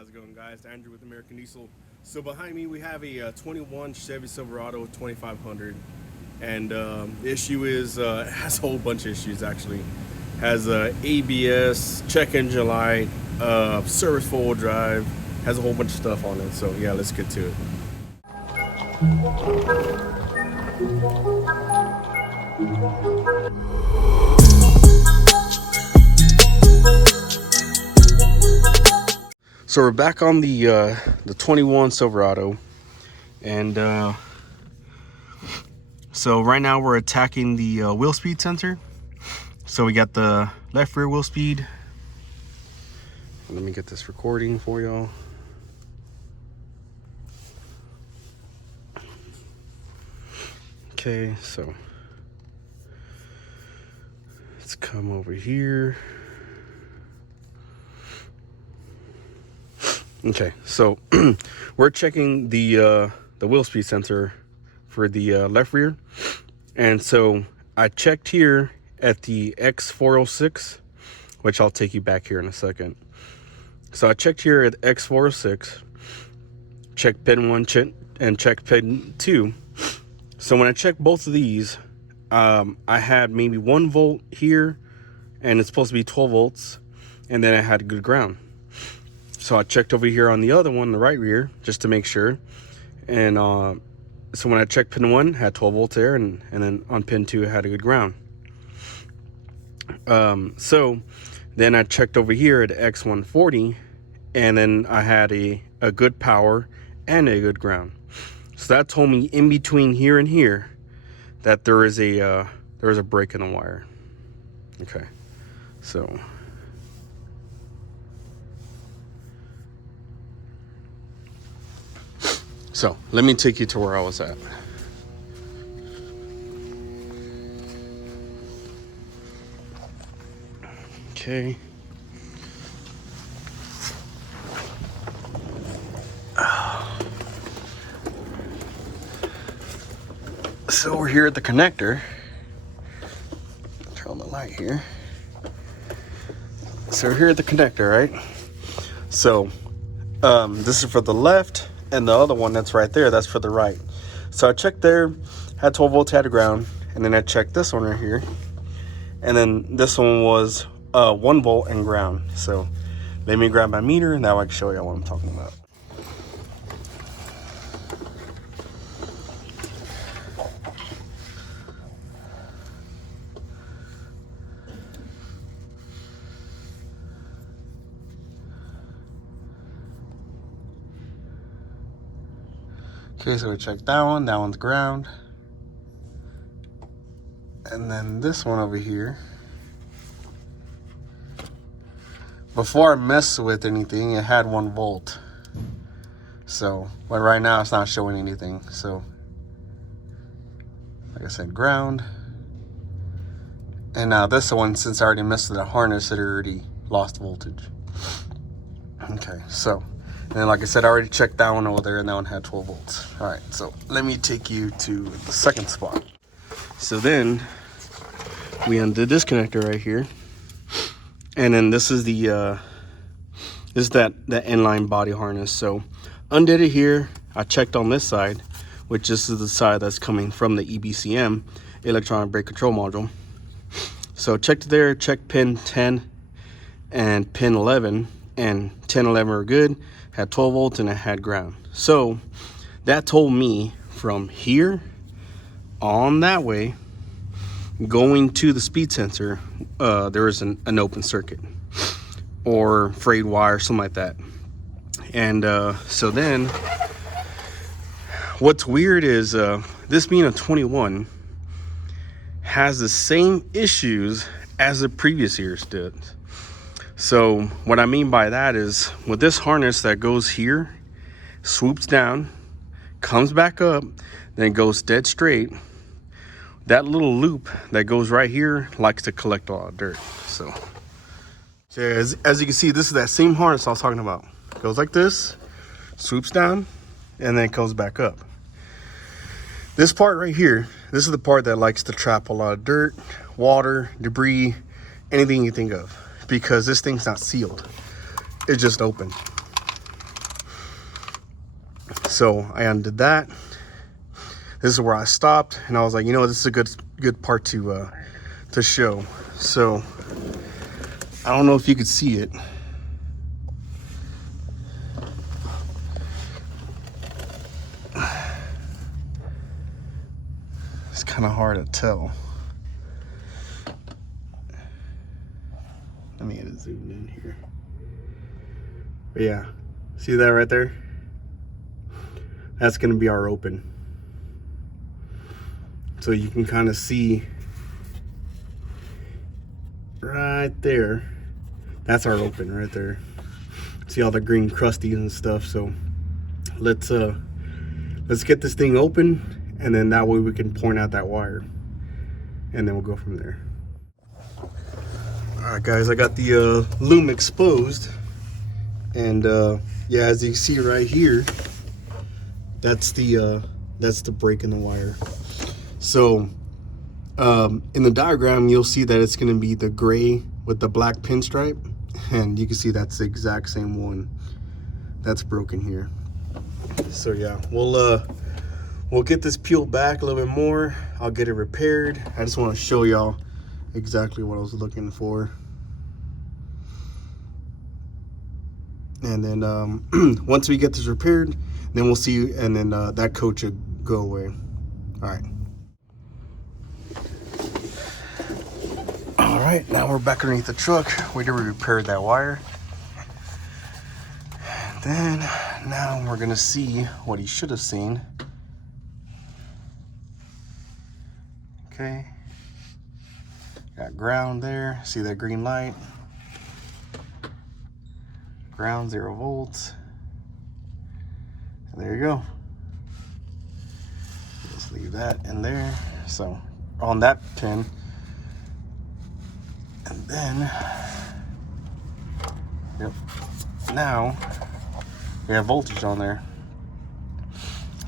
How's it going, guys? Andrew with American Diesel. So behind me we have a 21 Chevy Silverado 2500, and the issue is it has a whole bunch of issues actually. Has ABS, check engine light, service four-wheel drive, has a whole bunch of stuff on it. So yeah, let's get to it. So we're back on the 21 Silverado, and so right now we're attacking the wheel speed sensor. So we got the left rear wheel speed. Let me get this recording for y'all. Okay, so let's come over here. Okay, so we're checking the wheel speed sensor for the left rear, and so I checked here at the X406, which I'll take you back here in a second. So I checked here at X406, checked pin 1 and checked pin 2. So when I checked both of these, I had maybe 1 volt here, and it's supposed to be 12 volts, and then I had good ground. So I checked over here on the other one, the right rear, just to make sure. And so when I checked pin 1, had 12 volts there, and then on pin 2, it had a good ground. So then I checked over here at X140, and then I had a good power and a good ground. So that told me in between here and here that there is a break in the wire. Okay, So let me take you to where I was at. Okay. So we're here at the connector. Turn on the light here. So we're here at the connector, right? So this is for the left, and the other one that's right there, that's for the right. So I checked there, had 12 volts, had a ground, and then I checked this one right here, and then this one was 1 volt and ground. So let me grab my meter, and now I can show you what I'm talking about. Okay, so we checked that one's ground. And then this one over here, before I messed with anything, it had 1 volt. So, but right now it's not showing anything. So, like I said, ground. And now this one, since I already messed with the harness, it already lost voltage. Okay, so. And then, like I said, I already checked that one over there, and that one had 12 volts. All right, so let me take you to the second spot. So then we undid this connector right here, and then this is the that inline body harness. So undid it here. I checked on this side, which this is the side that's coming from the EBCM, electronic brake control module. So checked there, checked pin 10 and pin 11, and 10, 11 are good. Had 12 volts and it had ground. So that told me from here on that way, going to the speed sensor, there is an open circuit or frayed wire, something like that. And so then what's weird is this being a 21 has the same issues as the previous years did. So what I mean by that is, with this harness that goes here, swoops down, comes back up, then goes dead straight, that little loop that goes right here likes to collect a lot of dirt. So as you can see, this is that same harness I was talking about. Goes like this, swoops down, and then it goes back up. This part right here, this is the part that likes to trap a lot of dirt, water, debris, anything you think of. Because this thing's not sealed, it's just open. So I undid that. This is where I stopped, and I was like, you know, this is a good part to show. So I don't know if you could see it. It's kind of hard to tell. Let me get it zoomed in here. But yeah, see that right there? That's gonna be our open. So you can kind of see right there. That's our open right there. See all the green crusties and stuff. So let's get this thing open, and then that way we can point out that wire, and then we'll go from there. All right, guys, I got the loom exposed, and yeah, as you can see right here, that's the break in the wire. So in the diagram, you'll see that it's going to be the gray with the black pinstripe, and you can see that's the exact same one that's broken here. So yeah, we'll get this peeled back a little bit more. I'll get it repaired. I just want to show y'all exactly what I was looking for. And then once we get this repaired, then we'll see, and then that coat should go away. All right. All right, now we're back underneath the truck. We did repair that wire. And then now we're gonna see what he should have seen. Okay. Got ground there. See that green light? Ground 0 volts. And there you go. Just leave that in there. So on that pin. And then, yep, now we have voltage on there.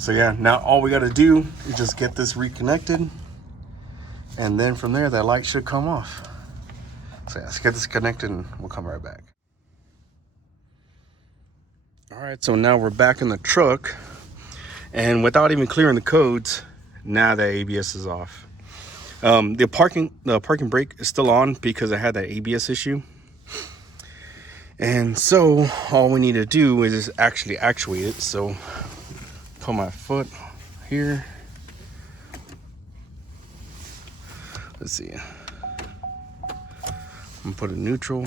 So yeah, now all we got to do is just get this reconnected, and then from there that light should come off. So yeah, let's get this connected and we'll come right back. All right, so now we're back in the truck, and without even clearing the codes, now the ABS is off. The parking brake is still on because I had that ABS issue. And so all we need to do is actually actuate it. So put my foot here. Let's see. I'm gonna put it in neutral.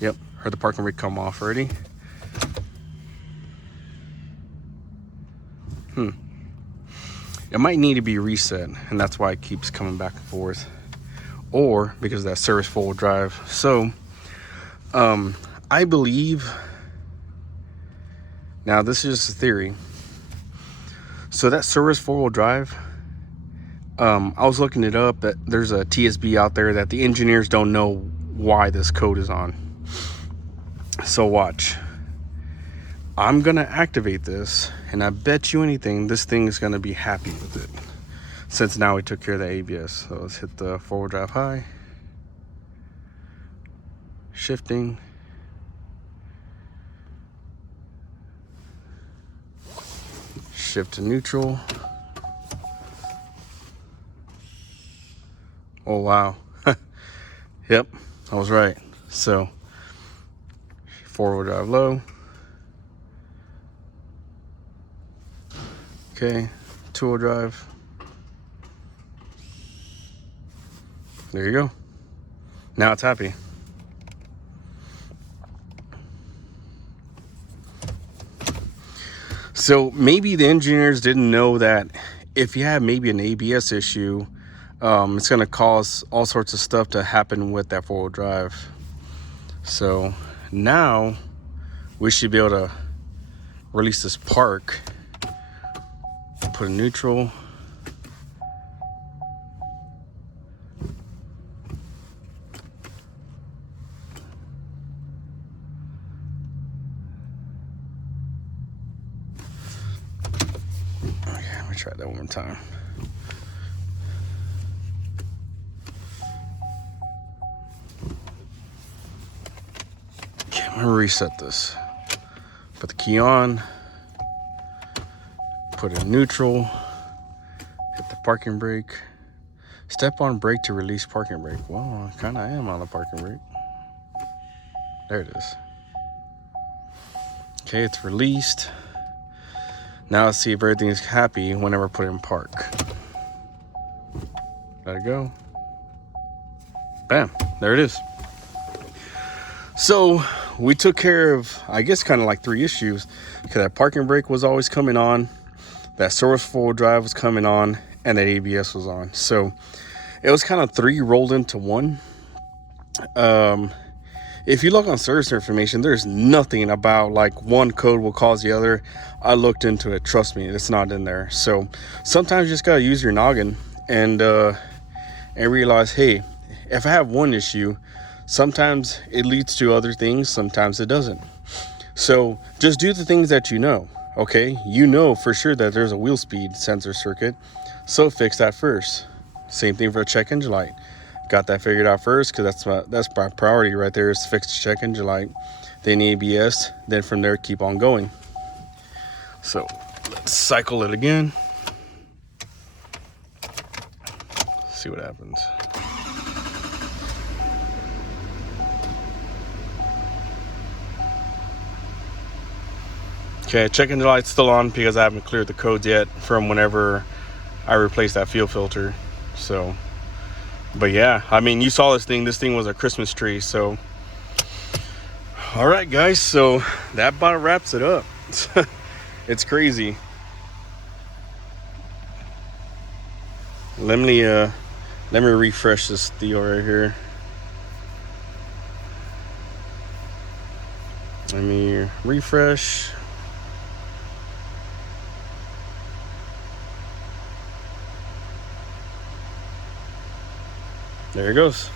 Yep, heard the parking brake come off already. It might need to be reset, and that's why it keeps coming back and forth, or because of that service forward drive. So I believe, now this is just a theory, so that service forward drive, I was looking it up, that there's a TSB out there that the engineers don't know why this code is on. So watch, I'm gonna activate this, and I bet you anything this thing is gonna be happy with it, since now we took care of the ABS. So let's hit the forward drive high, shifting, shift to neutral. Oh wow. Yep, I was right. So forward drive low. Okay, two-wheel drive. There you go. Now it's happy. So maybe the engineers didn't know that if you have maybe an ABS issue, it's going to cause all sorts of stuff to happen with that four-wheel drive. So now we should be able to release this park. Put a neutral. Okay, let me try that one more time. Okay, I'm gonna reset this. Put the key on. put in neutral, hit the parking brake, step on brake to release parking brake. Well, I kind of am on the parking brake. There it is. Okay, it's released. Now let's see if everything is happy whenever I put it in park. Let it go. Bam, there it is. So we took care of, I guess, kind of like 3 issues, because that parking brake was always coming on, that source forward drive was coming on, and that ABS was on. So it was kind of 3 rolled into 1. If you look on service information, there's nothing about like one code will cause the other. I looked into it. Trust me, it's not in there. So sometimes you just gotta use your noggin and realize, hey, if I have one issue, sometimes it leads to other things, sometimes it doesn't. So just do the things that you know, okay? You know for sure that there's a wheel speed sensor circuit, so fix that first. Same thing for a check engine light. Got that figured out first, because that's my priority right there, is to fix the check engine light, then ABS, then from there keep on going. So let's cycle it again. See what happens. Okay, check engine light's still on because I haven't cleared the codes yet from whenever I replaced that fuel filter. So, but yeah, I mean, you saw this thing was a Christmas tree. So all right guys, so that about wraps it up. It's crazy. Let me refresh this deal right here. Let me refresh. There it goes.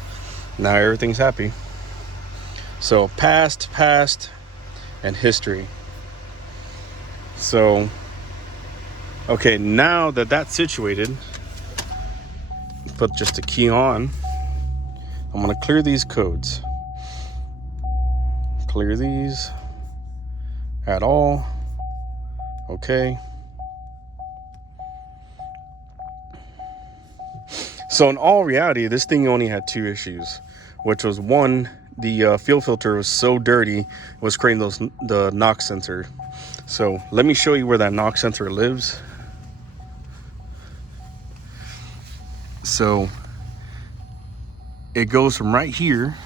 Now everything's happy. So past, and history. So, okay, now that that's situated, put just a key on. I'm gonna clear these codes. Clear these at all. Okay. So in all reality, this thing only had 2 issues, which was one, the fuel filter was so dirty, it was creating the NOx sensor. So let me show you where that NOx sensor lives. So it goes from right here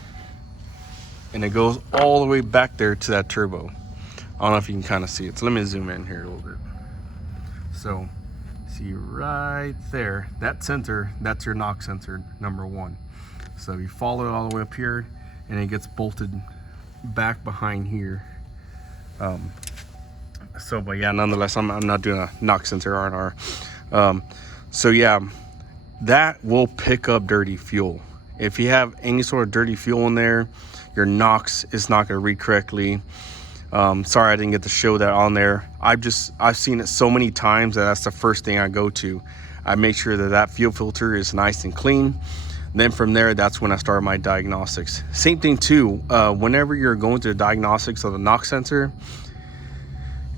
and it goes all the way back there to that turbo. I don't know if you can kind of see it. So let me zoom in here a little bit. So see right there, that sensor, that's your NOx sensor, number 1. So you follow it all the way up here and it gets bolted back behind here. But yeah, nonetheless, I'm not doing a NOx sensor R&R. So yeah, that will pick up dirty fuel. If you have any sort of dirty fuel in there, your NOx is not going to read correctly. Sorry I didn't get to show that on there. I've seen it so many times that that's the first thing I go to. I make sure that fuel filter is nice and clean. Then from there, that's when I start my diagnostics. Same thing too, whenever you're going through the diagnostics of the NOx sensor,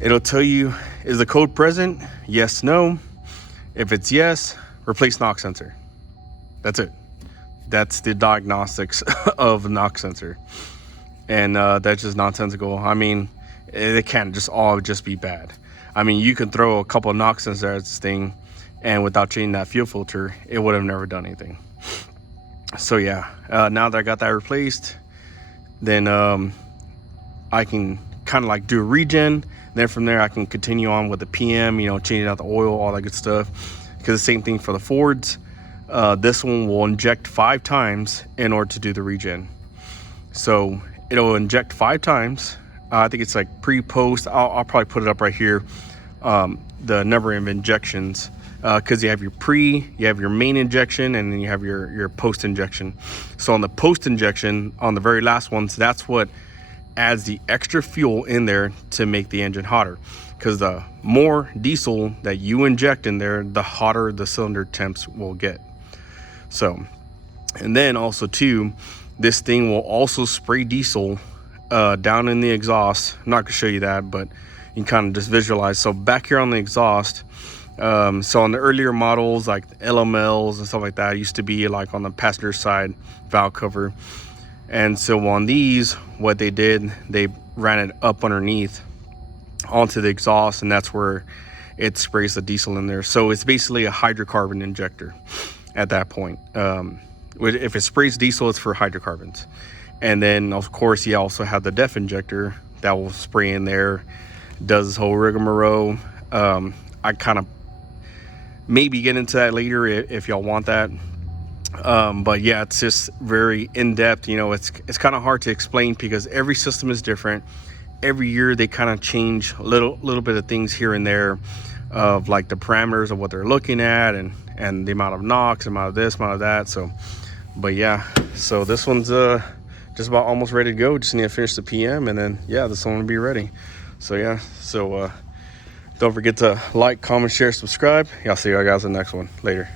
it'll tell you, is the code present? Yes, no. If it's yes, replace NOx sensor. That's it. That's the diagnostics of NOx sensor. And that's just nonsensical. I mean, it can't just all just be bad. I mean, you can throw a couple of NOx sensors at this thing, and without changing that fuel filter, it would have never done anything. So yeah, now that I got that replaced, then I can kind of like do a regen. Then from there, I can continue on with the PM, changing out the oil, all that good stuff. Because the same thing for the Fords. This one will inject 5 times in order to do the regen. So it'll inject 5 times. I think it's like pre-post. I'll probably put it up right here. The number of injections, because you have your main injection, and then you have your post injection. So on the post injection, on the very last ones, that's what adds the extra fuel in there to make the engine hotter. Because the more diesel that you inject in there, the hotter the cylinder temps will get. So, and then also too, this thing will also spray diesel down in the exhaust. I'm not gonna show you that, but you can kind of just visualize. So back here on the exhaust, so on the earlier models like LMLs and stuff like that, it used to be like on the passenger side valve cover. And so on these, what they did, they ran it up underneath onto the exhaust, and that's where it sprays the diesel in there. So it's basically a hydrocarbon injector at that point. If it sprays diesel, it's for hydrocarbons. And then of course you also have the def injector that will spray in there, does this whole rigmarole. I kind of maybe get into that later if y'all want that. But yeah, it's just very in-depth. You know, it's kind of hard to explain because every system is different. Every year they kind of change a little bit of things here and there, of like the parameters of what they're looking at, and the amount of NOx, amount of this, amount of that. So, but yeah, so this one's just about almost ready to go. Just need to finish the PM, and then yeah, this one will be ready. So yeah, so don't forget to like, comment, share, subscribe. I'll see you guys in the next one. Later.